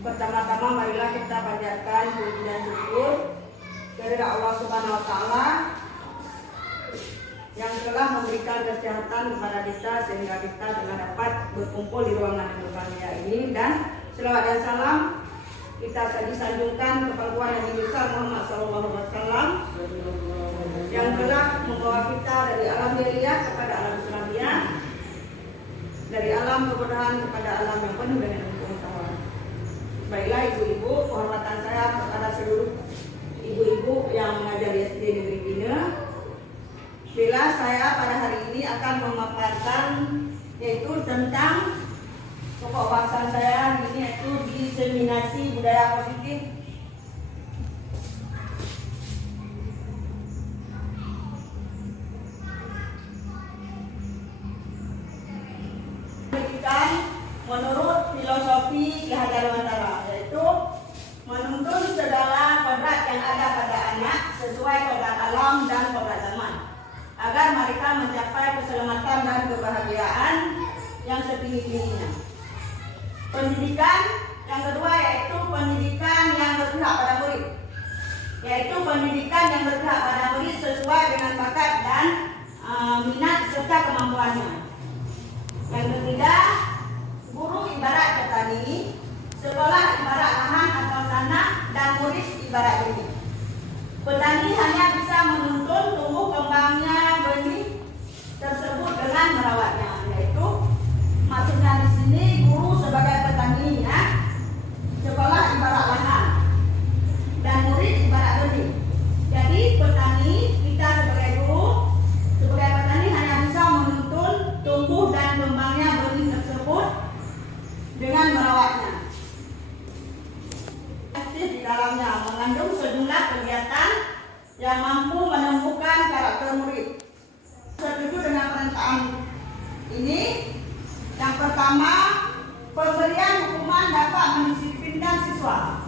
Pertama-tama marilah kita panjatkan puji dan syukur kepada Allah Subhanahu wa taala yang telah memberikan kesehatan kepada kita sehingga kita telah dapat berkumpul di ruangan yang berbahagia ini, dan selawat dan salam kita sanjungkan kepada Nabi besar Muhammad SAW yang telah membawa kita dari alam jahiliyah kepada alam Islamiyah, dari alam kebodohan kepada alam yang penuh dengan pengetahuan. Baiklah ibu-ibu, kehormatan saya kepada seluruh ibu-ibu yang mengajar di SD Negeri Bina. Bila saya pada hari ini akan memaparkan yaitu tentang pokok bahasan saya ini, yaitu diseminasi budaya positif. Pendidikan menurut filosofi Ki Hajar Dewantara, yaitu menuntun segala kodrat yang ada pada anak sesuai kodrat alam dan kodrat zaman, agar mereka mencapai keselamatan dan kebahagiaan yang setinggi-tingginya. Pendidikan yang kedua yaitu pendidikan yang berpihak pada murid, yaitu pendidikan yang berpihak pada murid sesuai dengan bakat dan minat serta kemampuannya. Yang ketiga, guru ibarat petani, sekolah ibarat lahan atau tanah, dan murid ibarat benih. Petani hanya bisa menuntun tumbuh kembangnya benih tersebut dengan merawatnya, yaitu maksudnya di sini guru sebagai petani, ya, sekolah ibarat lahan, dan murid ibarat benih. Jadi petani, kita sebagai guru, sebagai petani hanya bisa menuntun tumbuh dan kembangnya benih tersebut dengan merawatnya. Di dalamnya mengandung sejumlah kegiatan yang mampu menumbuhkan karakter murid. Setuju dengan pernyataan ini? Yang pertama, pemberian hukuman dapat mendisiplinkan siswa.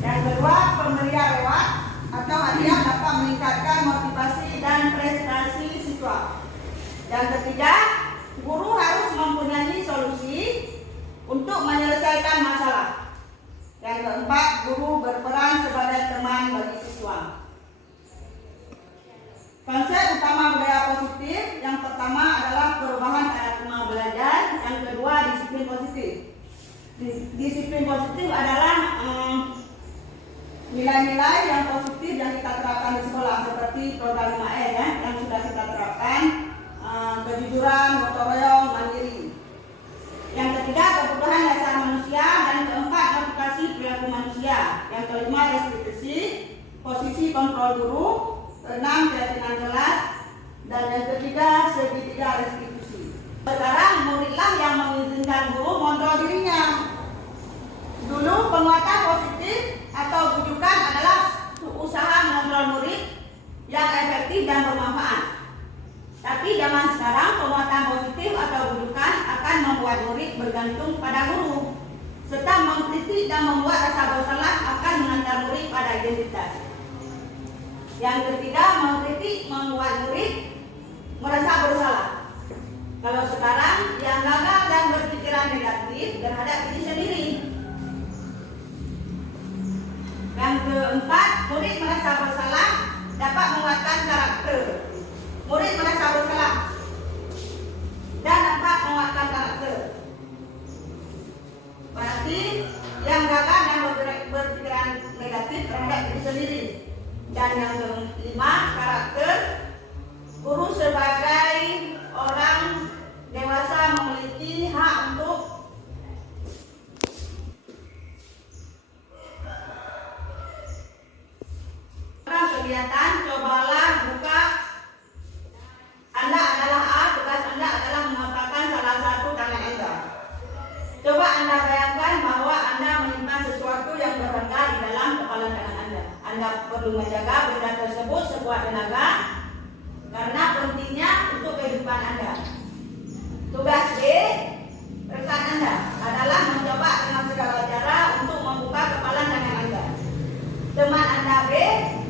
Yang kedua, pemberian reward atau hadiah dapat meningkatkan motivasi dan prestasi siswa. Yang ketiga, guru harus mempunyai solusi untuk menyelesaikan masalah. Yang keempat, guru berperan sebagai teman bagi siswa. Konsep utama budaya positif yang pertama adalah perubahan paradigma belajar, yang kedua disiplin positif. Disiplin positif adalah nilai-nilai yang positif yang kita terapkan di sekolah, seperti program 5E, ya, yang sudah kita terapkan, kejujuran, gotong royong, mandiri. Yang ketiga, kebutuhan dasar manusia, dan keempat, motivasi perilaku manusia. Yang kelima, restitusi, posisi kontrol guru, keenam, keyakinan kelas, dan yang ketiga, segitiga restitusi. Sekarang muridlah yang mengizinkan guru mengontrol dirinya. Dulu penguatan positif atau bujukan adalah usaha mengontrol murid yang efektif dan bermanfaat. Tapi zaman sekarang penguatan positif atau bujukan akan membuat murid bergantung pada guru, serta mengkritik dan membuat rasa bersalah akan mengantar murid pada identitas. Yang ketiga, mengkritik membuat murid merasa bersalah. Kalau sekarang yang gagal dan berpikiran negatif terhadap diri sendiri. Yang keempat, murid merasa bersalah dapat menguatkan karakter. Murid merasa bersalah dan dapat menguatkan karakter. Berarti yang gagal dan berpikiran negatif terhadap diri sendiri. Dan yang kelima, karakter. Guru sebagai orang dewasa memiliki hak untuk kegiatan. Cobalah buka. Anda adalah A, tugas Anda adalah mengatakan salah satu tangan Anda. Coba Anda bayangkan bahwa Anda menyimpan sesuatu yang berharga di dalam kepala tangan Anda. Anda perlu menjaga benda tersebut sekuat tenaga karena pentingnya untuk kehidupan Anda. Tugas B, rekan Anda adalah mencoba dengan segala cara untuk membuka kepala tangan Anda. Teman Anda B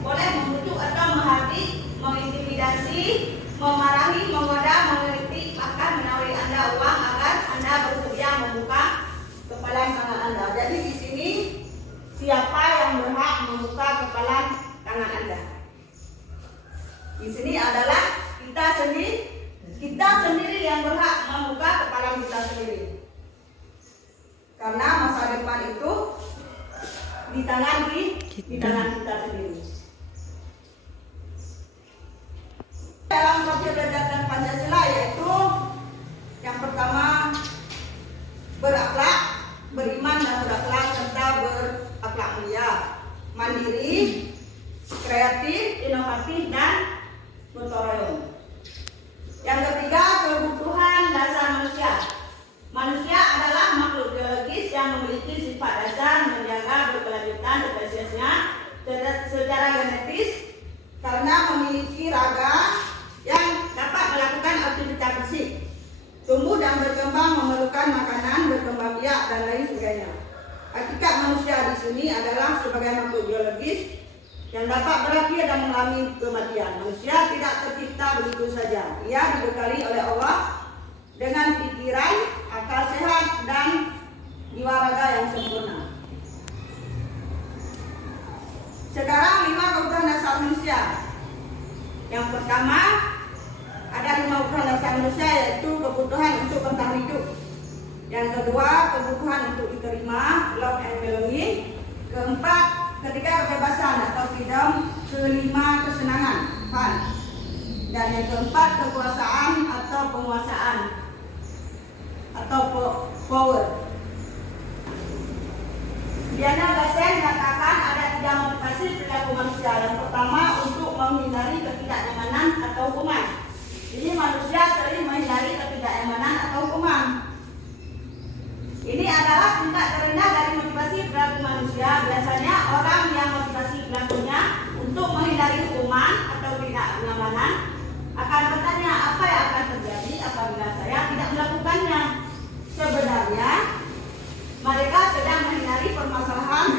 boleh membujuk atau menghardik, mengintimidasi, memarahi, menggoda, mengkritik, bahkan menawari Anda uang agar Anda bersedia membuka kepala tangan Anda. Jadi di sini siapa yang berhak membuka kepalan tangan Anda? Di sini adalah kita sendiri yang berhak membuka kepala kita sendiri. Karena masa depan itu di tangan kita sendiri. Dalam Profil Belajar dan Pancasila yaitu yang pertama berakhlak, beriman dan berakhlak serta berakhlak mulia, mandiri, kreatif, inovatif dan gotong royong. Yang ketiga, kebutuhan dasar manusia. Manusia adalah makhluk biologis yang memiliki sifat dasar menjaga berkelanjutan spesiesnya secara genetis karena memiliki raga yang dapat melakukan aktivitas fisik. Tumbuh dan berkembang memerlukan makanan, berkembang biak dan lain sebagainya. Hakikat manusia di sini adalah sebagai makhluk biologis yang dapat berakhir dan mengalami kematian. Manusia tidak tercipta begitu saja. Ia dibekali oleh Allah dengan pikiran, akal sehat dan jiwa raga yang sempurna. Sekarang 5 kebutuhan dasar manusia. Yang pertama, ada 5 kebutuhan dasar manusia yaitu kebutuhan untuk bertahan hidup. Yang kedua, kebutuhan untuk diterima, love and belonging. Keempat, ketiga kebebasan atau freedom. Kelima, kesenangan, fun. Dan yang keempat, kekuasaan atau penguasaan atau power. Diana Gassen katakan ada 3 motivasi perilaku manusia. Yang pertama, untuk menghindari ketidaknyamanan atau hukuman. Jadi manusia sering menghindari ketidaknyamanan atau hukuman. Ini adalah tingkat terendah dari motivasi perilaku manusia. Biasanya orang yang motivasi perilakunya untuk menghindari hukuman atau ketidaknyamanan akan bertanya apa yang akan terjadi apabila saya tidak melakukannya. Sebenarnya mereka sedang menghindari permasalahan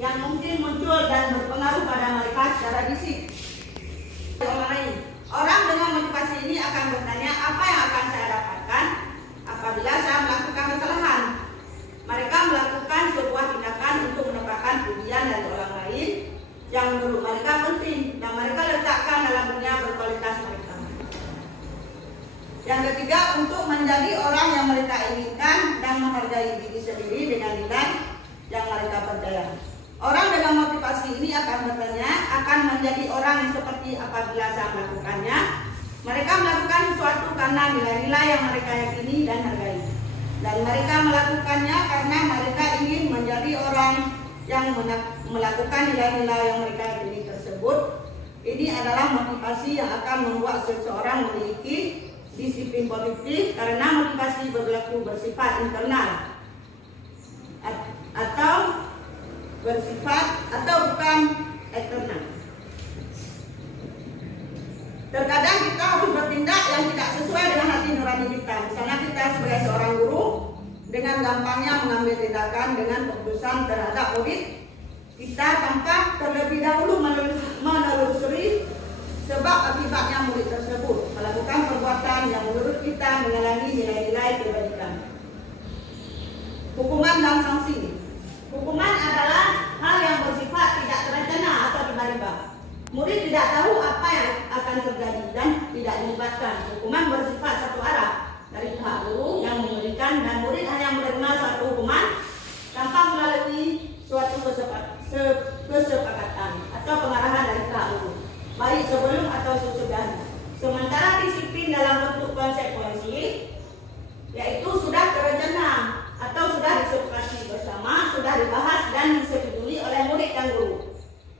yang mungkin muncul dan berpengaruh pada mereka secara fisik. Orang dengan motivasi ini akan bertanya apa yang akan saya dapatkan apabila saya melakukan kesalahan. Mereka melakukan sebuah tindakan untuk mendapatkan pujian dari orang lain yang menurut mereka penting dan mereka letakkan dalam dunia berkualitas mereka. Yang ketiga, untuk menjadi orang yang mereka inginkan dan menghargai diri sendiri dengan nilai yang mereka percaya. Orang dengan motivasi ini akan bertanya, akan menjadi orang yang seperti apabila saya melakukannya. Mereka melakukan sesuatu karena nilai-nilai yang mereka yakini dan hargai. Dan mereka melakukannya karena mereka ingin menjadi orang yang melakukan nilai-nilai yang mereka yakini tersebut. Ini adalah motivasi yang akan membuat seseorang memiliki disiplin positif karena motivasi berlaku bersifat internal atau bersifat atau bukan eksternal. Terkadang kita harus bertindak yang tidak sesuai dengan hati nurani kita. Misalnya kita sebagai seorang guru dengan gampangnya mengambil tindakan dengan keputusan terhadap murid kita tanpa terlebih dahulu menelusuri sebab akibatnya murid tersebut melakukan perbuatan yang menurut kita mengalami nilai-nilai kebajikan. Hukuman dan sanksi. Hukuman adalah hal yang bersifat tidak terencana atau tiba-tiba. Murid tidak tahu apa yang akan terjadi dan tidak dilibatkan. Hukuman bersifat satu arah dari pihak guru yang memberikan dan murid hanya menerima suatu hukuman tanpa melalui suatu kesepakatan atau pengarahan dari pihak guru, baik sebelum atau sesudahnya. Sementara disiplin dalam bentuk konsekuensi yaitu sudah terencana atau sudah disepakati bersama, sudah dibahas dan disetujui oleh murid dan guru.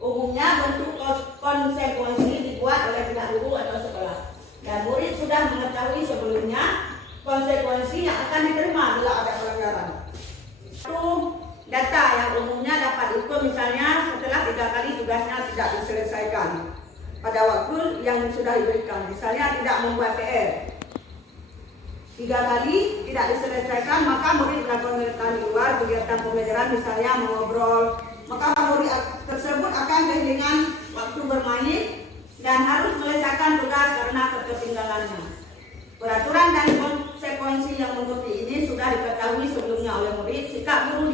Umumnya bentuk konsekuensi dibuat oleh pihak guru atau sekolah dan murid sudah mengetahui sebelumnya konsekuensi yang akan diterima bila ada pelanggaran. Itu data yang umumnya dapat diukur misalnya setelah 3 kali tugasnya tidak diselesaikan pada waktu yang sudah diberikan. Misalnya tidak membuat PR 3 kali tidak diselesaikan, maka murid melakukan kegiatan di luar, kegiatan pembelajaran misalnya mengobrol, maka murid tersebut akan kehilangan waktu bermain dan harus menyelesaikan tugas karena ketertinggalannya. Peraturan dan konsekuensi yang mengikuti ini sudah diketahui sebelumnya oleh murid. Sikap guru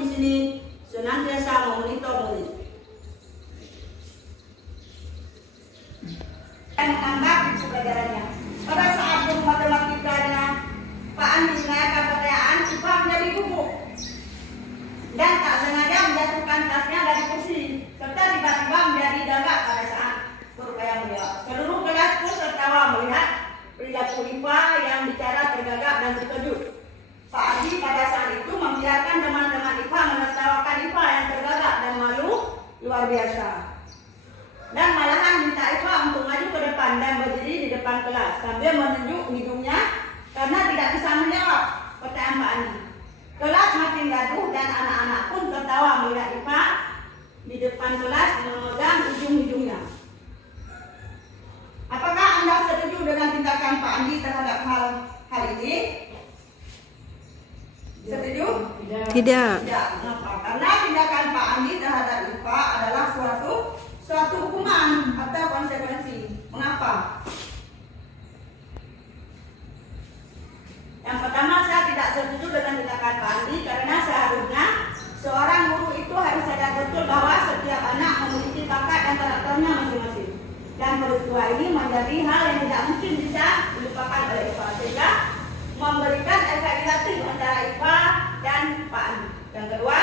biasa. Dan malahan minta IPA untuk maju ke depan dan berdiri di depan kelas sambil menunjuk hidungnya karena tidak bisa menjawab pertanyaan Pak Andi. Kelas makin gaduh dan anak-anak pun tertawa melihat IPA di depan kelas memegang ujung hidungnya. Apakah Anda setuju dengan tindakan Pak Andi terhadap hal ini? Setuju? Tidak. Tidak. Kenapa? Karena tindakan Pak Andi terhadap IPA adalah suatu hukuman atau konsekuensi. Mengapa? Yang pertama, saya tidak setuju dengan tindakan Pak Andi karena seharusnya seorang guru itu harus sadar betul bahwa setiap anak memiliki bakat dan karakternya masing-masing. Dan peristiwa ini menjadi hal yang tidak mungkin bisa dilupakan oleh IPA, sehingga memberikan efek negatif antara IPA dan Pak Andi. Yang kedua,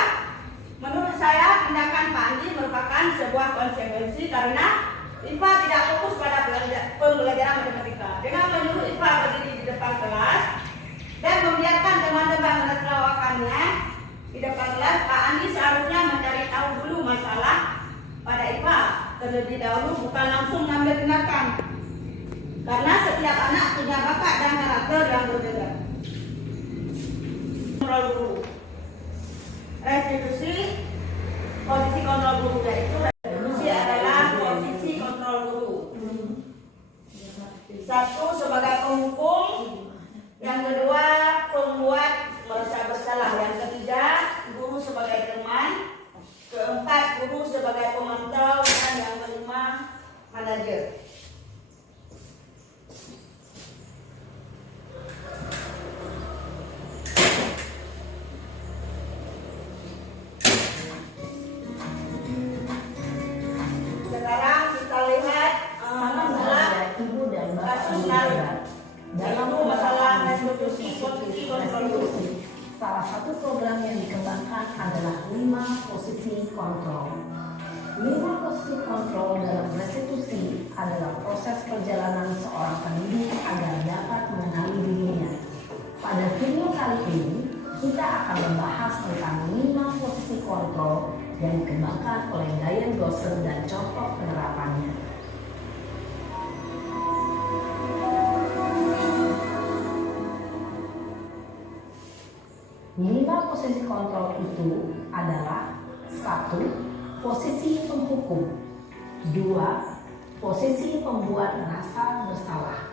menurut saya tindakan Pak Andi merupakan sebuah konsekuensi karena IPA tidak fokus pada pembelajaran matematika. Dengan menyuruh IPA berdiri di depan kelas dan membiarkan teman-teman menertawakannya di depan kelas, Pak Andi seharusnya mencari tahu dulu masalah pada IPA terlebih dahulu, bukan langsung mengambil tindakan. Karena setiap anak punya bakat dan karakter yang berbeda. Kontrol guru. Restitusi posisi kontrol guru, yaitu restitusi adalah posisi kontrol guru. Satu, sebagai penghukum. Yang kedua, pembuat merasa bersalah. Yang ketiga, guru sebagai teman. Keempat, guru sebagai pemantau. Dan yang kelima, manajer. Sekarang kita lihat masalah Ibu dan Bapak kasus menarik. dalam Yaitu masalah restitusi posisi kontrol guru. Salah satu program yang dikembangkan adalah 5 posisi kontrol. 5 posisi kontrol dalam restitusi adalah proses perjalanan seorang pendidik agar dapat mengenali dirinya. Pada video kali ini, kita akan membahas tentang 5 posisi kontrol yang dikembangkan oleh Diane Dawson dan contoh penerapannya. Lima posisi kontrol itu adalah 1. Posisi penghukum. 2. Posisi pembuat merasa bersalah.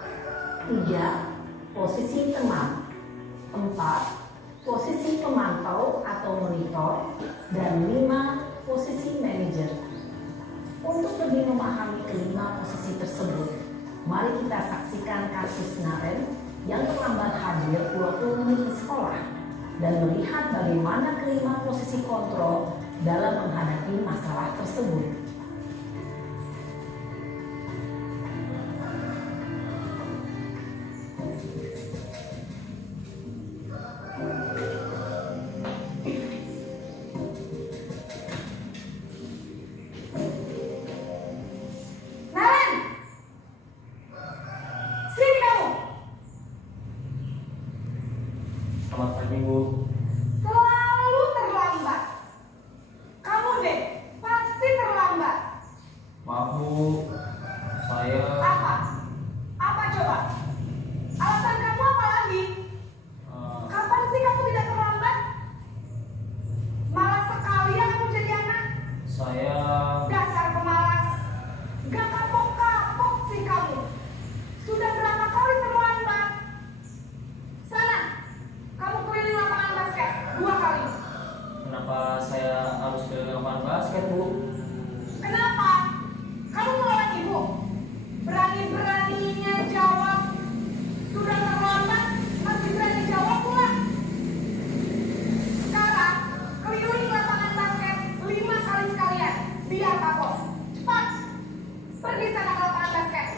3. Posisi teman. 4. Posisi pemantau atau monitor. Dan 5. Posisi manajer. Untuk lebih memahami kelima posisi tersebut, mari kita saksikan kasus Naren yang terlambat hadir 20 menit di sekolah dan melihat bagaimana kelima posisi kontrol dalam menghadapi masalah tersebut. Naren, sini kamu. Selamat pagi, Bu. Selalu terlambat. Kamu deh, pasti terlambat. Maaf, Bu. Saya Apa? Apa coba? Alasan kamu apa lagi? Kapan sih kamu tidak terlambat? Malas sekali ya kamu jadi anak. saya Dasar pemalas. Gak kapok-kapok sih kamu. Sudah berapa kali terlambat? Sana, kamu keliling lapangan basket 2 kali. kenapa saya harus ke lapangan basket, Bu? Kenapa? Kamu melawan ibu? Berani-beraninya jawab. Sudah terlambat, masih berani jawab pula. Sekarang, keliling lapangan basket 5 kali sekalian. Biar kapok. Cepat. Pergi sana ke lapangan basket.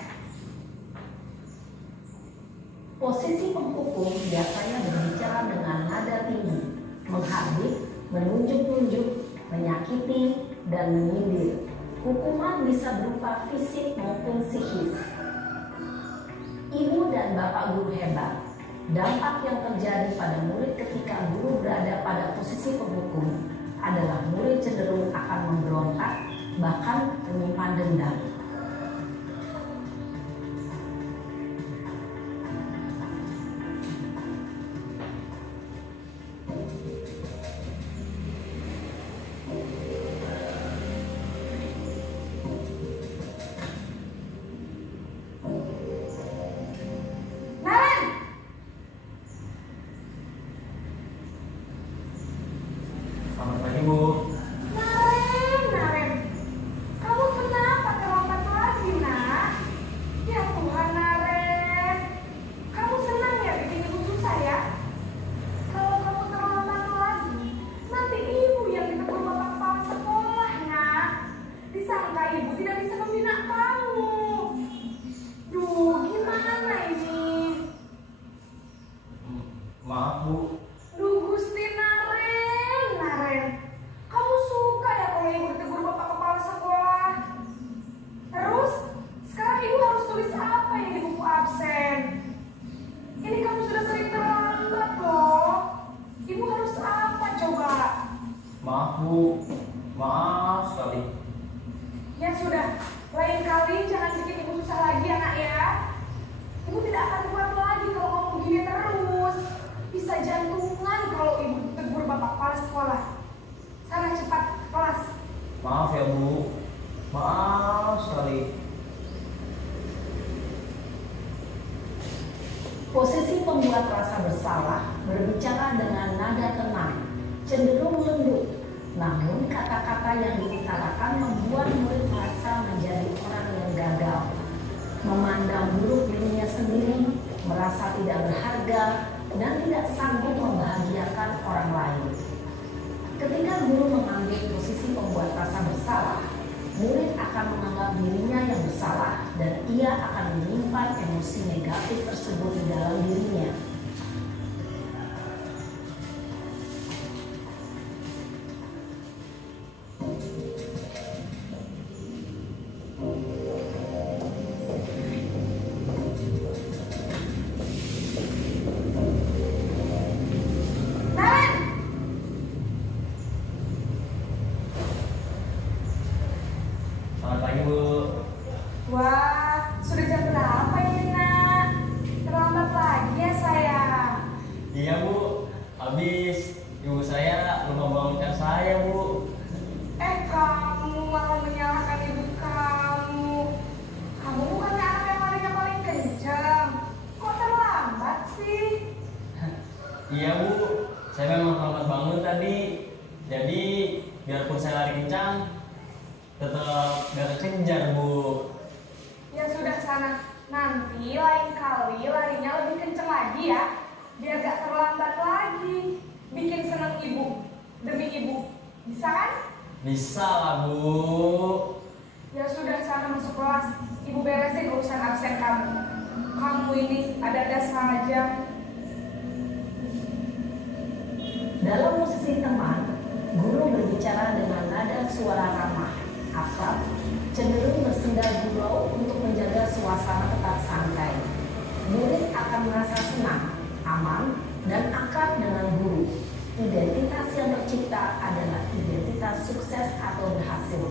Posisi penghukum biasanya berbicara dengan nada tinggi, menghardik, menunjuk-nunjuk, menyakiti, dan menyindir. Hukuman bisa berupa fisik maupun psikis. Ibu dan bapak guru hebat. Dampak yang terjadi pada murid ketika guru berada pada posisi penghukum adalah murid cenderung akan memberontak, bahkan menyimpan dendam. Selamat pagi, Bu. Naren, kamu kenapa terlambat lagi, nak? Ya Tuhan, Naren, kamu senang ya bikin ibu susah ya? Kalau kamu terlambat lagi, nanti ibu yang ditegur bapak kepala sekolah, nak. Disangka ibu tidak bisa membina kamu. Duh, gimana ini? Maaf, Bu. Duh, Gusti Naren, kamu suka ya kalau ibu ditegur bapak kepala sekolah? Terus, sekarang ibu harus tulis apa yang di buku absen? Ini kamu sudah sering terlambat loh. Ibu harus apa coba? Maaf, Bu. Maaf sekali. Ya sudah, lain kali jangan bikin ibu susah lagi ya, nak ya. Ibu tidak akan kuat lagi kalau kamu begini terus. Bisa jantungan kalau ibu tegur bapak kepala sekolah. Sana cepat ke kelas. Maaf ya, Bu. Maaf sekali. Posisi pembuat rasa bersalah berbicara dengan nada tenang, cenderung lembut. Namun kata-kata yang diutarakan membuat murid merasa menjadi orang yang gagal, memandang buruk dirinya sendiri, merasa tidak berharga, dan tidak sanggup membahagiakan orang lain. Ketika guru mengambil posisi pembuat rasa bersalah, murid akan menganggap dirinya yang bersalah dan ia akan menyimpan emosi negatif tersebut di dalam dirinya. Naren, Selamat pagi, Bu. wah, sudah jam berapa ini, nak? Terlambat lagi ya, sayang. Iya, Bu. Habis ibu saya lupa bangunkan saya, Bu. Kamu malah menyalahkan ibu kamu. Kamu bukannya anak yang larinya paling kencang. Kok terlambat sih? Iya, Bu. Saya memang terlambat bangun tadi. Jadi, biarpun saya lari kencang, tetap gak kekejar, Bu. Ya sudah sana. Nanti lain kali larinya lebih kenceng lagi ya. Biar gak terlambat lagi. Bikin seneng ibu. Demi ibu. Bisa kan? Bisa lah, Bu. Ya sudah sana masuk kelas. Ibu beresin urusan absen kamu. Kamu ini ada-ada saja. Dalam posisi teman, guru berbicara dengan nada suara ramah, akrab, cenderung bersenda gurau untuk menjaga suasana tetap santai. Murid akan merasa senang, aman, dan akrab dengan guru. Identitas yang tercipta adalah identitas sukses atau berhasil.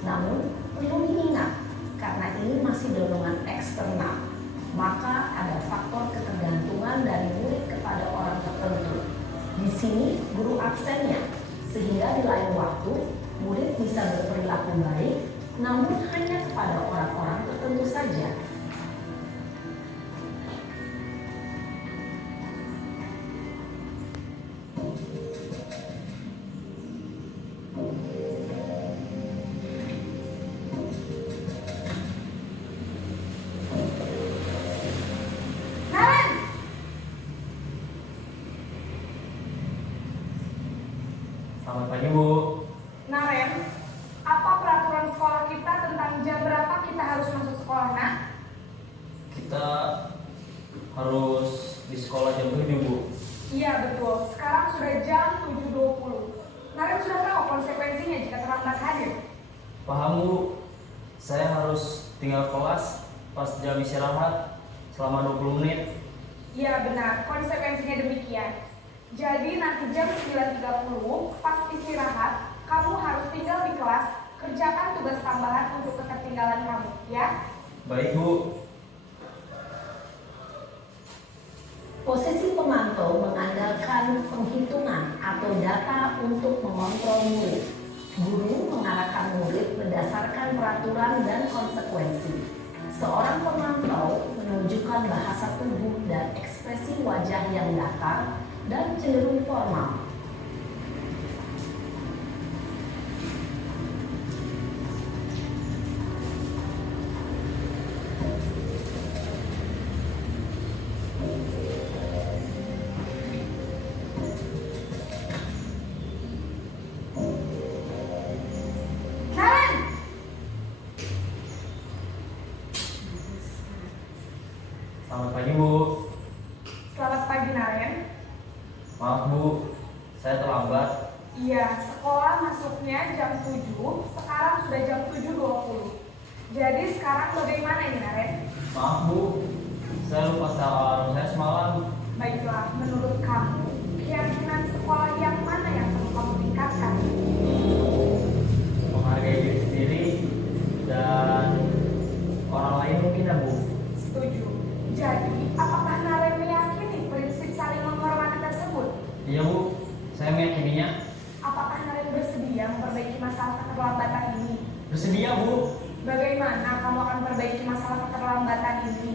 Namun, perlu diingat, karena ini masih dorongan eksternal, maka ada faktor ketergantungan dari murid kepada orang tertentu. Di sini guru absennya, sehingga di lain waktu murid bisa berperilaku baik, namun hanya kepada orang-orang tertentu saja. Naren! Selamat pagi, Bu. Naren, apa peraturan sekolah kita tentang jam berapa kita harus masuk sekolah, nak? Kita harus di sekolah jam 7, Bu. Iya betul, sekarang sudah jam 7.20. Naren sudah tahu konsekuensinya jika terlambat hadir. Paham, Bu. Saya harus tinggal kelas pas jam istirahat selama 20 menit. Iya benar, konsekuensinya demikian. Jadi nanti jam 9.30 pas istirahat, kamu harus tinggal di kelas kerjakan tugas tambahan untuk ketertinggalan kamu, ya. Baik, Bu. Posisi pemantau mengandalkan penghitungan atau data untuk mengontrol murid. Guru mengarahkan murid berdasarkan peraturan dan konsekuensi. Seorang pemantau menunjukkan bahasa tubuh dan ekspresi wajah yang datar dan cenderung formal. Naren! Selamat pagi, Bu. Selamat pagi, Naren. Maaf, Bu. Saya terlambat. Iya, sekolah masuknya jam 7, sekarang sudah jam 7.20. Jadi sekarang bagaimana ini, Naren? Maaf, Bu. Saya lupa setel alarm saya semalam. Baiklah, menurut kamu, keyakinan sekolah yang mana yang perlu kamu tingkatkan? Menghargai diri sendiri dan orang lain mungkin ya, Bu. Setuju. Jadi, apakah Naren meyakini prinsip saling menghormati tersebut? Iya, Bu. Saya meyakininya. Apakah Naren bersedia memperbaiki masalah keterlambatan ini? Bersedia, Bu. Bagaimana kamu akan memperbaiki masalah keterlambatan ini?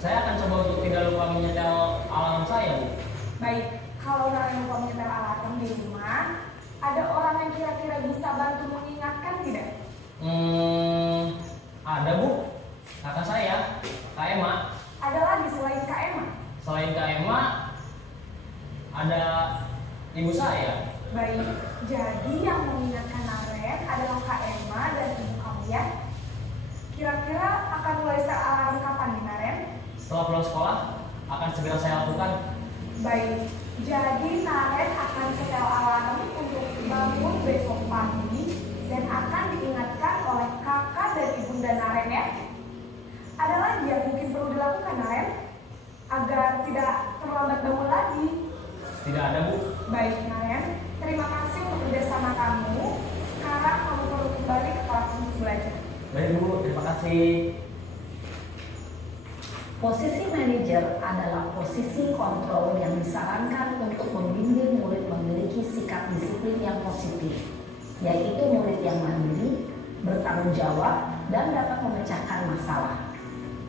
Saya akan coba untuk tidak lupa menyetel alarm saya, Bu. Baik, kalau Naren lupa menyetel alarm di rumah, ada orang yang kira-kira bisa bantu mengingatkan tidak? Ada, Bu. Kakak saya, Kak Emma. Ada lagi selain Kak Emma? Selain Kak Emma, ada ibu saya. Baik, jadi yang mengingatkan Naren adalah Kak Emma dan ibu kamu, ya? Kira-kira akan mulai setel alarm kapan nih, Naren? Setelah pulang sekolah, akan segera saya lakukan. Baik, jadi Naren akan setel alarm untuk bangun besok pagi dan akan diingatkan oleh kakak dan ibunda Naren, ya. Ada lagi yang mungkin perlu dilakukan, Naren, agar tidak terlambat bangun lagi. Tidak ada, Bu. Baik, Naren, terima kasih untuk kerjasama kamu. Sekarang kamu perlu kembali ke kelas untuk belajar. Baik, Bu. Terima kasih. Posisi manajer adalah posisi kontrol yang disarankan untuk membimbing murid memiliki sikap disiplin yang positif, yaitu murid yang mandiri, bertanggung jawab, dan dapat memecahkan masalah.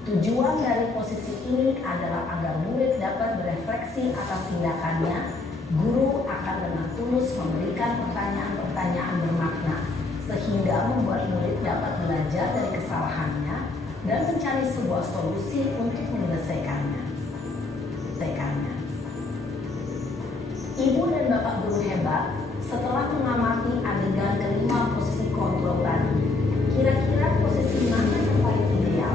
Tujuan dari posisi ini adalah agar murid dapat berefleksi atas tindakannya. Guru akan dengan tulus memberikan pertanyaan-pertanyaan bermakna, sehingga membuat murid dapat belajar dari kesalahannya dan mencari sebuah solusi untuk menyelesaikannya. Ibu dan bapak guru hebat, setelah mengamati adegan kelima posisi kontrol tadi, kira-kira posisi mana yang paling ideal?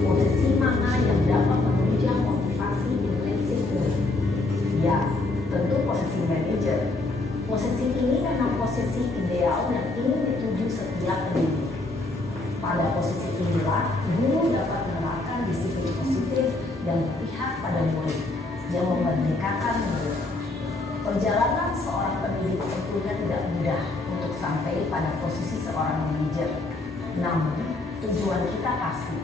Posisi mana yang dapat menunjang motivasi intensif murid? Ya, tentu posisi manajer. Posisi ini memang posisi ideal yang ingin dituju setiap pendidik. Pada posisi inilah, guru dapat menerapkan disiplin positif dan berpihak pada murid yang memerdekakan murid. Perjalanan seorang pendidik tentunya tidak mudah untuk sampai pada posisi seorang manajer. Namun, tujuan kita pasti,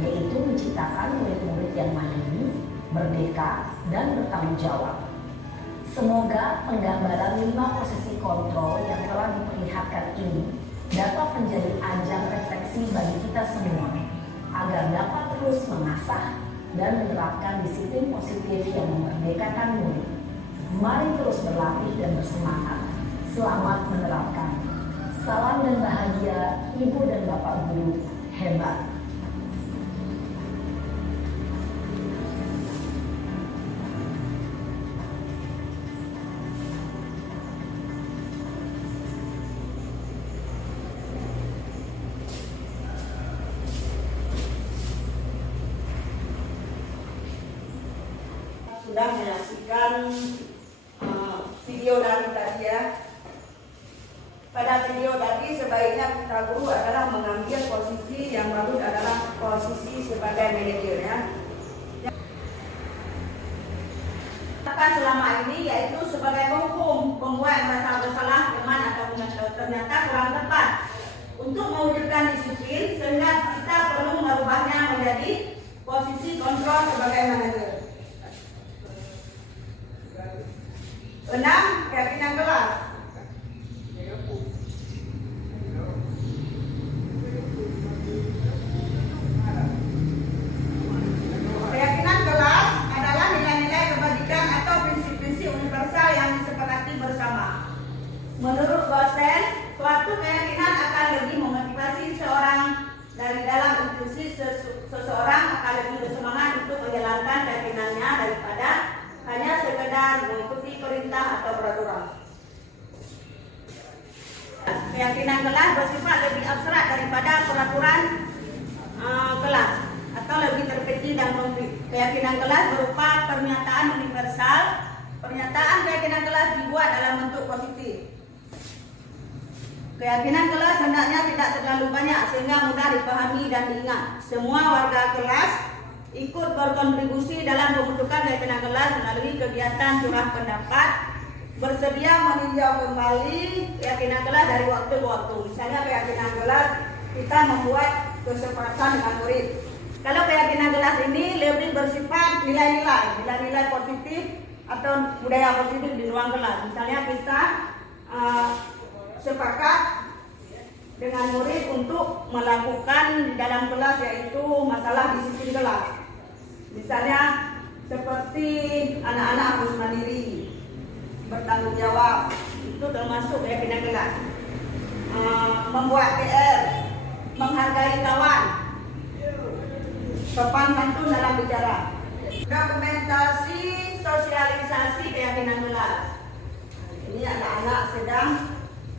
yaitu menciptakan murid-murid yang mandiri, merdeka, dan bertanggung jawab. Semoga penggambaran 5 posisi kontrol yang telah diperlihatkan ini dapat menjadi ajang refleksi bagi kita semua, agar dapat terus mengasah dan menerapkan disiplin positif yang memerdekakan murid. Mari terus berlatih dan bersemangat. Selamat menerapkan. Salam dan bahagia Ibu dan Bapak Guru hebat. Sudah menyaksikan video dari tadi, ya. Pada video tadi sebaiknya putra guru adalah mengambil posisi yang bagus adalah posisi sebagai manajer, ya. lakukan selama ini yaitu sebagai penghukum pembuat merasa bersalah teman atau ternyata kurang tepat untuk mewujudkan disiplin, sehingga kita perlu merubahnya menjadi posisi kontrol sebagai manajer. 6. Keyakinan kelas. Keyakinan kelas adalah nilai-nilai kebajikan atau prinsip-prinsip universal yang disepakati bersama. Menurut dosen, suatu keyakinan akan lebih memotivasi seorang dari dalam institusi. Seseorang akan lebih bersemangat untuk menjalankan keyakinannya daripada hanya sekedar mengikuti perintah atau peraturan. Keyakinan kelas bersifat lebih abstrak daripada peraturan kelas atau lebih terperinci dan konkret. Keyakinan kelas berupa pernyataan universal. Pernyataan keyakinan kelas dibuat dalam bentuk positif. Keyakinan kelas hendaknya tidak terlalu banyak sehingga mudah dipahami dan diingat. Semua warga kelas ikut berkontribusi dalam pembentukan keyakinan kelas melalui kegiatan curah pendapat, bersedia meninjau kembali keyakinan kelas dari waktu ke waktu. Misalnya keyakinan kelas kita membuat kesepakatan dengan murid. Kalau keyakinan kelas ini lebih bersifat nilai-nilai positif atau budaya positif di ruang kelas. Misalnya kita sepakat dengan murid untuk melakukan di dalam kelas yaitu masalah disiplin kelas. Misalnya seperti anak-anak harus mandiri, bertanggung jawab, itu termasuk keyakinan kelas. Membuat PR, menghargai kawan, sopan santun dalam bicara. Dokumentasi sosialisasi keyakinan kelas. Ini anak-anak sedang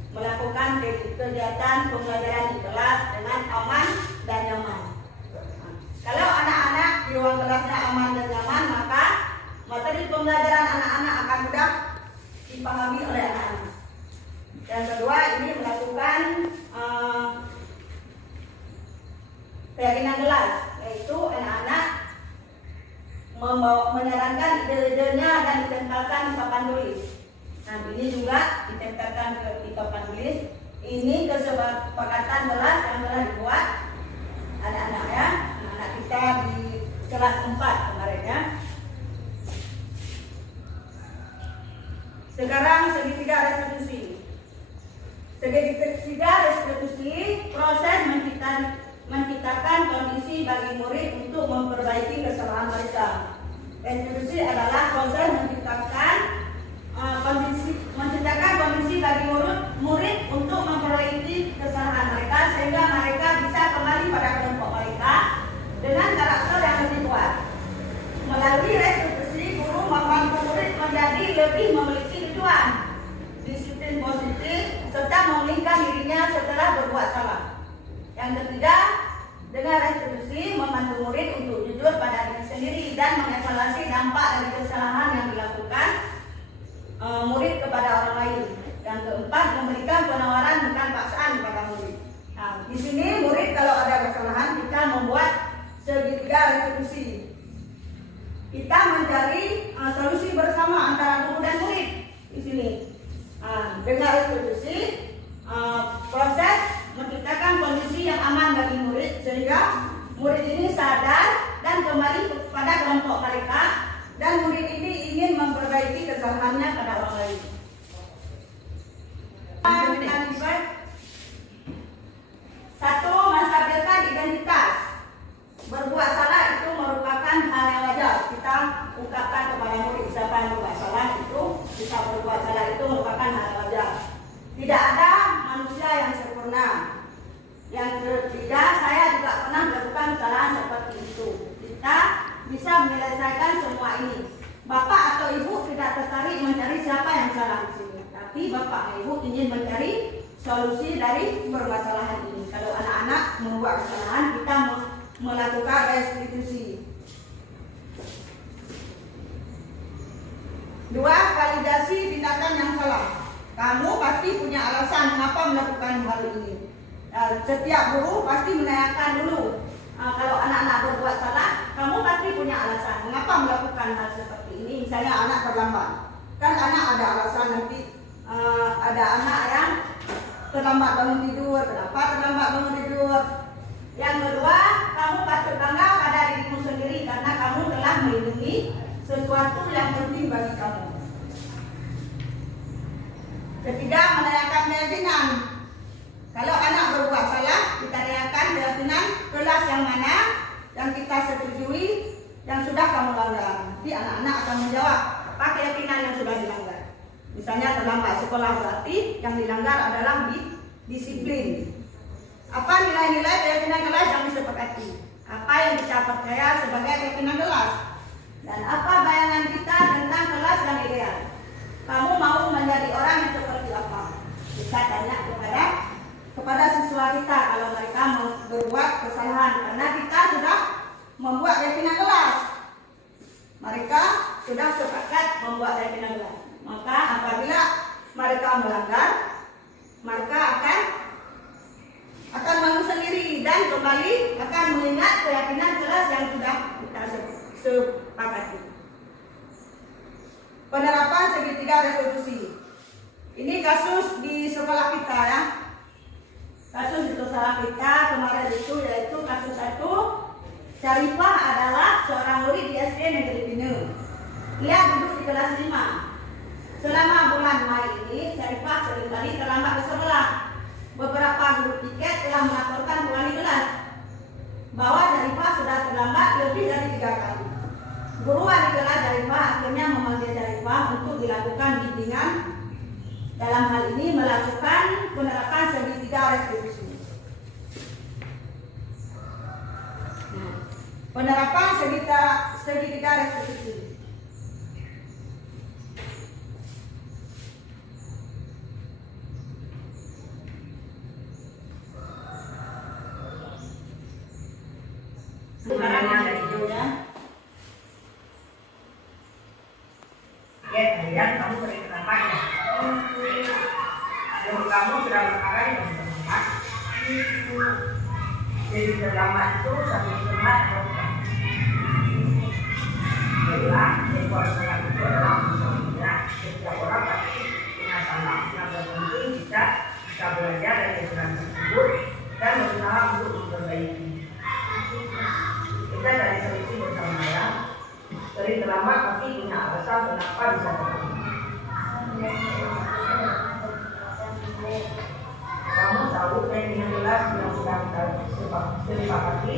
melakukan kegiatan pembelajaran di kelas dengan aman dan nyaman. Kalau anak-anak di ruang kelasnya aman dan nyaman, maka materi pembelajaran anak-anak akan mudah dipahami oleh anak-anak. Yang kedua, ini melakukan keyakinan kelas, yaitu anak-anak menyarankan ide-idenya dan ditempelkan di papan tulis. Nah, ini juga ditempelkan di papan tulis. Ini kesepakatan kelas yang telah dibuat anak-anak ya, anak kita di kelas 4 kemarin ya. Sekarang segitiga restitusi. Segitiga restitusi proses menciptakan kondisi bagi murid untuk memperbaiki kesalahan mereka. Restitusi adalah proses menciptakan kondisi bagi murid untuk memperbaiki kesalahan mereka sehingga mereka bisa kembali pada kelompok mereka dengan karakter yang lebih kuat. Melalui restitusi, guru membantu murid menjadi lebih memiliki tujuan, disiplin positif, serta memulihkan dirinya setelah berbuat salah. Yang ketiga, dengan restitusi membantu murid untuk jujur pada diri sendiri dan mengevaluasi dampak dari kesalahan yang dilakukan murid kepada orang lain. Yang keempat, memberikan penawaran bukan paksaan kepada murid. Nah, di sini murid kalau ada kesalahan kita membuat segitiga restitusi. Kita mencari solusi bersama antara guru dan murid di sini. Dengan restitusi, proses menciptakan kondisi yang aman bagi murid sehingga murid ini sadar dan kembali pada kelompok mereka, dan murid ini ingin memperbaiki kesalahannya pada orang lain. Satu, menstabilkan identitas. Berbuat salah itu merupakan hal yang wajar. Kita ungkapkan kepada murid siapa yang berbuat salah itu, kita berbuat salah itu merupakan hal yang wajar. Tidak ada manusia yang sempurna. Yang ketiga, saya juga pernah melakukan kesalahan seperti itu. Kita bisa menyelesaikan semua ini. Bapak atau ibu tidak tertarik mencari siapa yang salah di sini, tapi bapak dan ibu ingin mencari solusi dari permasalahan ini. Kalau anak-anak membuat kesalahan, kita melakukan restitusi. Dua, validasi tindakan yang salah. Kamu pasti punya alasan mengapa melakukan hal ini. Setiap guru pasti menanyakan dulu. Kalau anak-anak berbuat salah, kamu pasti punya alasan mengapa melakukan hal seperti ini. misalnya anak terlambat, kan anak ada alasan nanti, ada anak yang terlambat bangun tidur. Kenapa terlambat bangun tidur? Yang kedua, kamu patut bangga pada dirimu sendiri karena kamu telah melindungi sesuatu yang penting bagi kamu. Ketiga, menanyakan keyakinan. Kalau anak berbuat salah, kita tanyakan keyakinan kelas yang mana yang kita setujui yang sudah kamu langgar. Nanti anak-anak akan menjawab apa keyakinan yang sudah dilanggar. Misalnya terlambat sekolah, berarti yang dilanggar adalah disiplin. Apa nilai-nilai keyakinan kelas yang disepakati? Apa yang kita percaya sebagai keyakinan kelas? Dan apa bayangan kita tentang kelas yang ideal? Kamu mau menjadi orang yang seperti apa? Kita tanya kepada siswa kita kalau mereka berbuat kesalahan, karena kita sudah membuat keyakinan kelas. Mereka sudah sepakat membuat keyakinan kelas. Maka apabila mereka melanggar, mereka akan malu sendiri dan kembali akan mengingat keyakinan kelas yang sudah kita sepakati. Penerapan segitiga restitusi. Ini kasus di sekolah kita ya. Kasus di sekolah kita kemarin itu yaitu kasus 1. Syarifah adalah seorang murid di SD Negeri Pine. Ia duduk di kelas 5. Selama bulan Mei ini, Syarifah seringkali terlambat ke sekolah. Beberapa guru tiket telah melaporkan ke wali kelas bahwa Syarifah sudah terlambat lebih dari 3 kali. Guru wali kelas Syarifah akhirnya memanggil Syarifah untuk dilakukan bimbingan. Dalam hal ini melakukan penerapan segitiga restitusi. Penerapan segitiga restitusi. Sekarang ada videonya. Kemudian kamu sering terlambat ya. Kalau kamu sudah berkali yang terlambat, jadi terlambat itu satu setengah atau bukan? Itulah ekor salah itu adalah misalnya setiap orang pasti punya salah. Yang terpenting kita bisa belajar dari kesalahan tersebut dan berusaha untuk memperbaiki. Kita dari solusi bersama ya. Sering terlambat pasti punya alasan kenapa bisa terlambat. Kamu tahu keyakinan kelas yang sudah kita sepakati.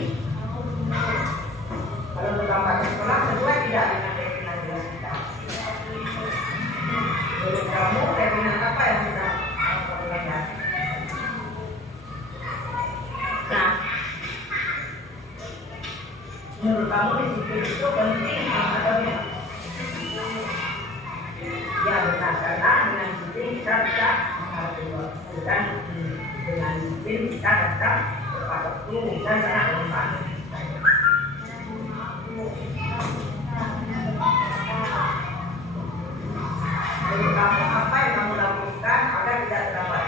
Kalau terlambat ke sekolah sesuai tidak dengan keyakinan kelas kita. Menurut kamu keyakinan apa yang sudah kamu lihat? Nah, menurut kamu disiplin itu penting atau tidak? Ya benar, karena dengan disiplin kita bisa menghadapi dan dengan disiplin kita bisa tepat waktu dan sangat bermanfaat. Menurut kamu apa yang kamu lakukan agar tidak terlambat?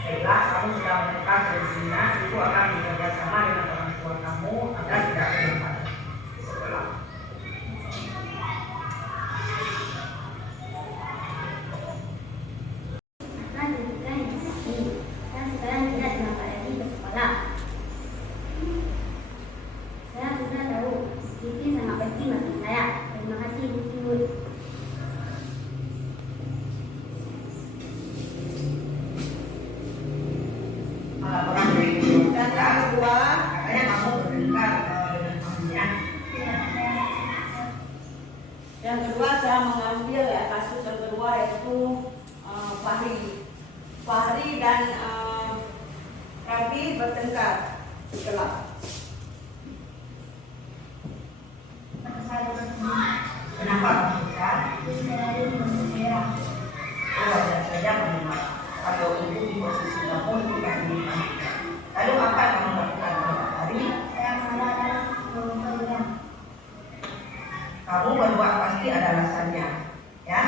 Baiklah, kamu sudah menemukan solusinya, itu akan bekerja sama dengan orang tua kamu agar tidak terlambat di sekolah. Saya sekarang tidak terlambat lagi ke sekolah. Saya sudah tahu disiplin sangat penting bagi saya. Terima kasih Bu. Laporan dari guru. Dan yang kedua, Katanya kamu berdengar dengan suaminya. Yang kedua saya mengambil ya kasus yang kedua yaitu Fahri dan Rabi bertengkar di kelas. Kenapa kamu suka? Oh, wajar saja mendengar. Kalau ibu di posisi kamu itu kan mendengar. Lalu apa yang kamu lakukan hari? Kamu berbuat pasti ada alasannya, ya?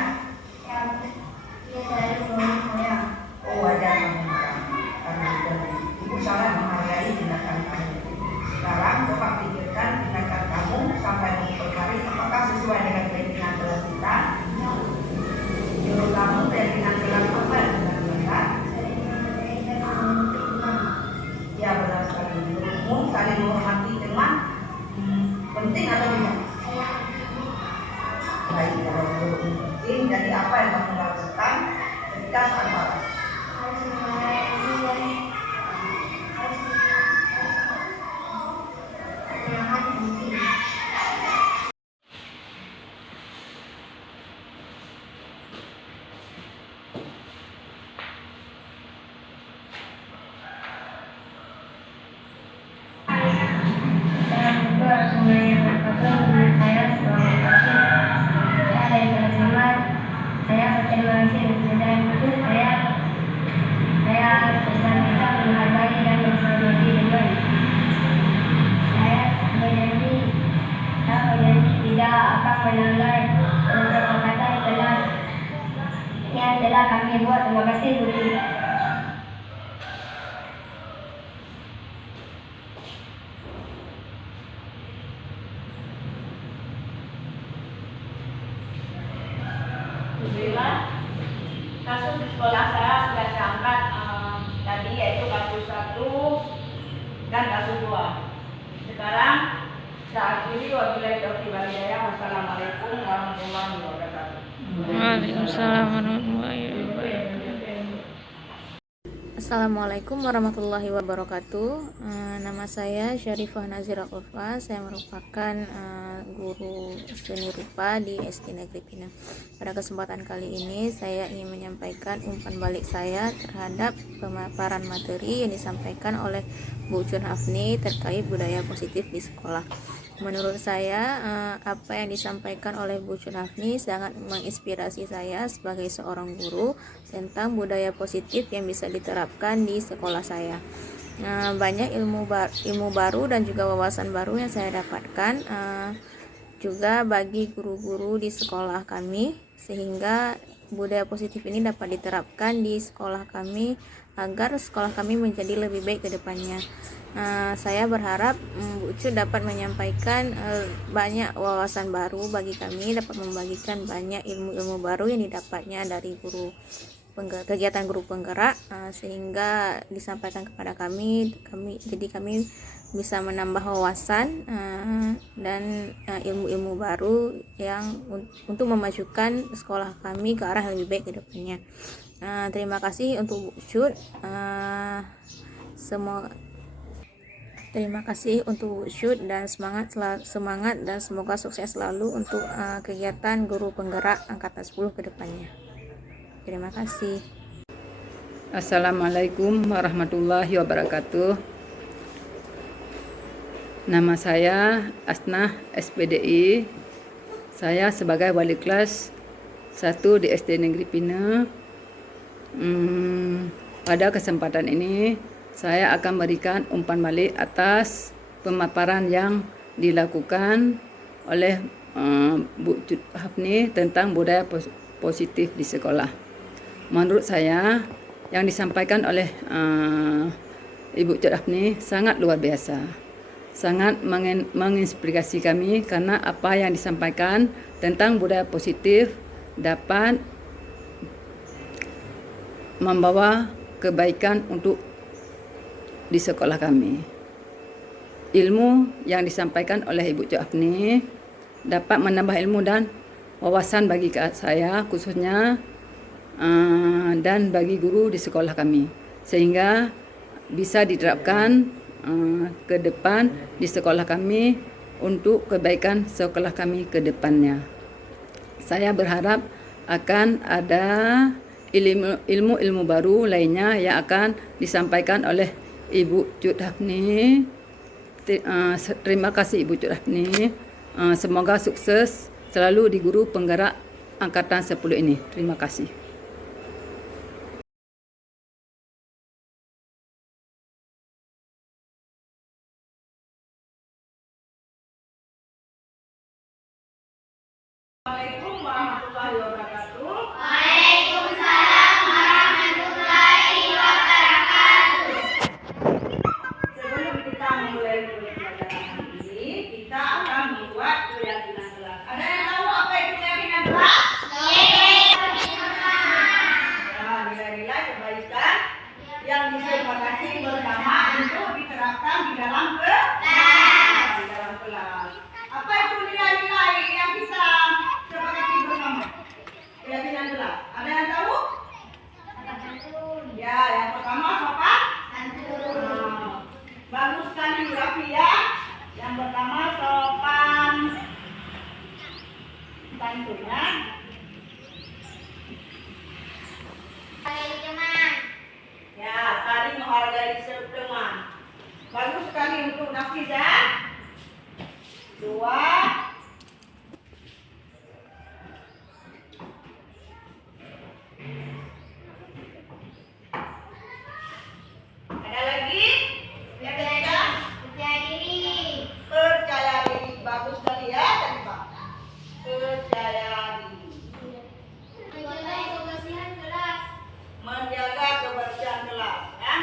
Oh, wajar kamu marah. Karena ibu salah menghargai tindakan kamu. Sekarang coba saling menghormati teman penting atau tidak? Baik, kalau guru ini penting, jadi apa yang kamu lakukan ketika saat malam? Yang telah kami buat. Terima kasih guru. Alhamdulillah, kasus di sekolah saya sudah saya angkat tadi, yaitu kasus 1 dan kasus 2. Sekarang saya akhiri, wabillahi taufiq wal hidayah. Wassalamualaikum warahmatullahi wabarakatuh. Waalaikumsalam warahmatullahi wabarakatuh. Assalamualaikum warahmatullahi wabarakatuh. Nama saya Syarifah Nazira Ulfa. Saya merupakan guru seni rupa di SD Negeri Pinang. Pada kesempatan kali ini saya ingin menyampaikan umpan balik saya terhadap pemaparan materi yang disampaikan oleh Bu Chun Hafni terkait budaya positif di sekolah. Menurut saya, apa yang disampaikan oleh Bu Chun Hafni sangat menginspirasi saya sebagai seorang guru tentang budaya positif yang bisa diterapkan di sekolah saya. Banyak ilmu baru dan juga wawasan baru yang saya dapatkan juga bagi guru-guru di sekolah kami, sehingga budaya positif ini dapat diterapkan di sekolah kami agar sekolah kami menjadi lebih baik ke depannya. Saya berharap Bu Cu dapat menyampaikan banyak wawasan baru bagi kami, dapat membagikan banyak ilmu-ilmu baru yang didapatnya dari kegiatan guru penggerak, sehingga disampaikan kepada kami jadi kami bisa menambah wawasan dan ilmu-ilmu baru yang untuk memajukan sekolah kami ke arah yang lebih baik ke depannya. Terima kasih untuk Bu Cut. Terima kasih untuk Bu Cut dan semangat dan semoga sukses selalu untuk kegiatan guru penggerak angkatan 10 ke depannya. Terima kasih. Assalamualaikum warahmatullahi wabarakatuh. Nama saya Asnah SPDI. Saya sebagai wali kelas 1 di SD Negeri Pina. Pada kesempatan ini saya akan berikan umpan balik atas pemaparan yang dilakukan oleh Bu Cut Hafni tentang budaya positif di sekolah. Menurut saya yang disampaikan oleh Ibu Cut Hafni sangat luar biasa, sangat menginspirasi kami karena apa yang disampaikan tentang budaya positif dapat membawa kebaikan untuk di sekolah kami. Ilmu yang disampaikan oleh Ibu Cut Hafni dapat menambah ilmu dan wawasan bagi saya khususnya dan bagi guru di sekolah kami, sehingga bisa diterapkan ke depan di sekolah kami untuk kebaikan sekolah kami ke depannya. Saya berharap akan ada ilmu-ilmu baru lainnya yang akan disampaikan oleh Ibu Cut Hafni. Terima kasih Ibu Cut Hafni. Semoga sukses selalu di guru penggerak angkatan 10 ini. Terima kasih. Assalamualaikum warahmatullahi wabarakatuh. Waalaikumsalam warahmatullahi wabarakatuh. Sebelum kita memulai pelajaran ini, kita akan membuat keyakinan kelas. Ada yang tahu apa itu keyakinan kelas? rapi ya. Yang pertama sopan santunnya. Ya, saling menghargai teman. Bagus sekali untuk Nafis ya. 2. Ada lagi? Yang ketiga, percaya diri. Bagus sekali ya, tadi Pak. Percaya diri. Menjaga kebersihan kelas ya.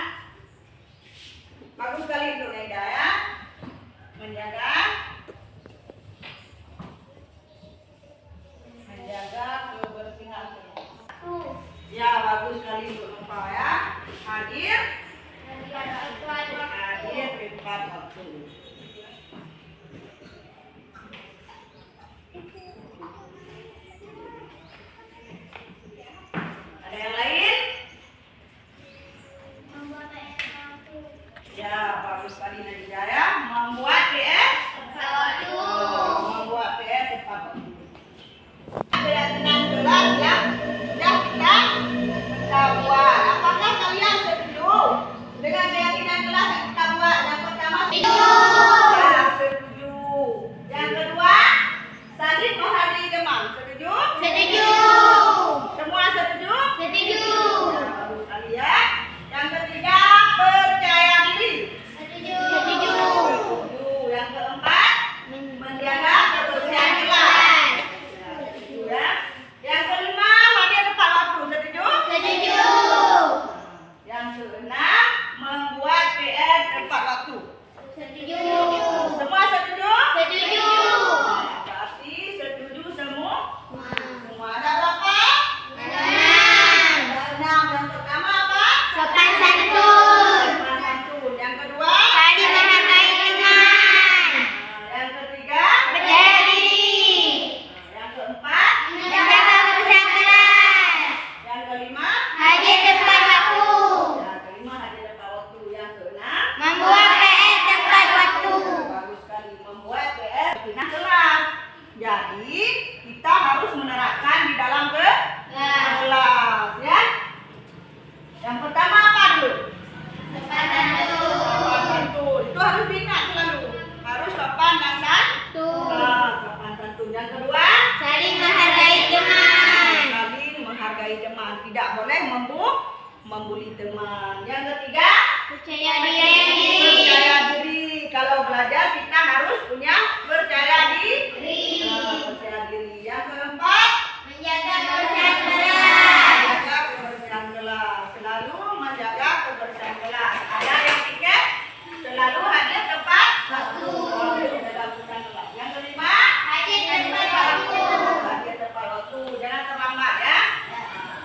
Bagus sekali untuk Neda ya. Menjaga kebersihan kelas. Ya, bagus sekali untuk Nova ya. Hadir tepat waktu. Ada yang lain? Ya, bagus sekali Nadia ya. Membuat PS membuat PS tepat waktu. Keyakinan kelas ya. Sudah kita buat. Apakah kalian setuju dengan keyakinan kelas yang kita buat? Yang pertama ya, setuju. Yang kedua, saling menghargai teman. Setuju? Semua setuju? Ya, bagus sekali ya. Yang ketiga, percaya diri. Setuju. Yang keempat, menjaga kebersihan kelas. Ya, setuju ya. Yang kelima, hadir tepat waktu. Setuju? Yang keenam, membuat PR tepat waktu. Semua setuju? Nah, berarti setuju semua. Semua ada berapa? 6. Yang pertama apa? Sopan santun. Yang kedua? Yang ketiga? Yang keempat? Yang kelima? Yang kelima hadir tepat waktu. Yang keenam? Bagus sekali, membuat PR dengan kelas. Jadi kita harus menerapkan di dalam kelas ya. Yang pertama apa dulu? Sopan santun. Itu harus diingat selalu. Harus sopan dan santun. Sopan santun. Yang kedua? Saling menghargai teman. Tidak boleh membuli teman. Yang ketiga? Percaya diri. Kalau belajar kita harus punya percaya diri. Yang keempat? Menjaga kebersihan kelas. Selalu menjaga kebersihan kelas. Ada yang tiket selalu hadir tepat waktu. Yang kelima? Hadir tepat waktu. Jangan terlambat ya.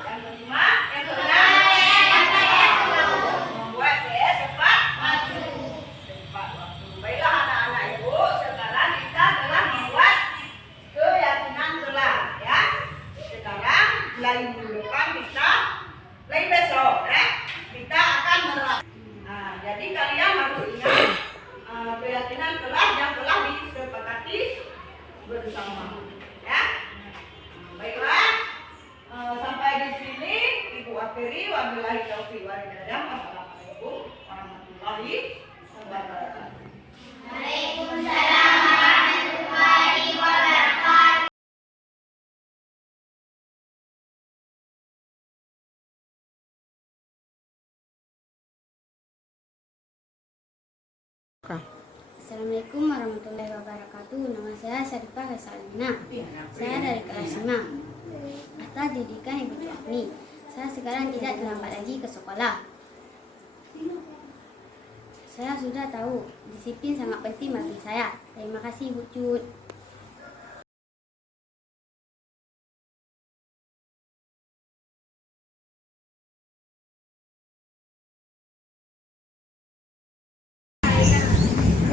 Yang kelima, yang keenam, membuat PS tepat waktu. Baiklah anak-anak ibu, sekarang kita telah membuat keyakinan kelas ya. Sekarang mulai minggu depan lain besok kita akan menerapkan. Nah, jadi kalian harus ingat keyakinan kelas yang telah disepakati bersama ya. Baiklah, sampai di sini Ibu akhiri. Wabillahi taufiq wal hidayah. Wassalamualaikum warahmatullahi wabarakatuh. Assalamualaikum warahmatullahi wabarakatuh. Nama saya Syarifah Resalina. Saya dari kelas 5. Atas didikan Ibu Cuafni, saya sekarang tidak terlambat lagi ke sekolah. Saya sudah tahu disiplin sangat penting bagi saya. Terima kasih Ibu Cut.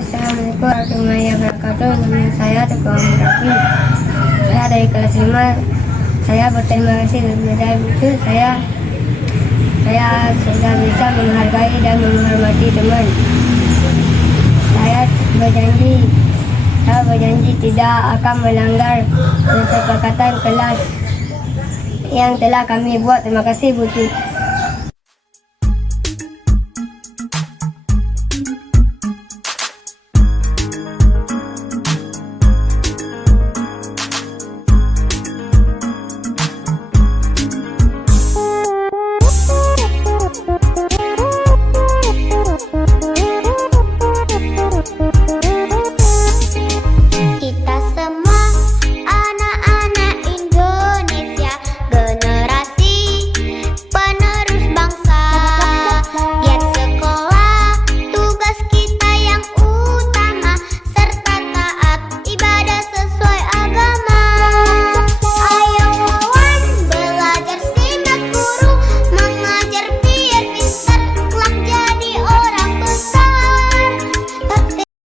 Assalamualaikum warahmatullahi wabarakatuh. Nama saya Teguh Rafi. Saya dari kelas 5. Saya berterima kasih kepada Ibu Cut. Saya sudah bisa menghargai dan menghormati teman. berjanji tidak akan melanggar kesepakatan kelas yang telah kami buat. Terima kasih Bu Ti.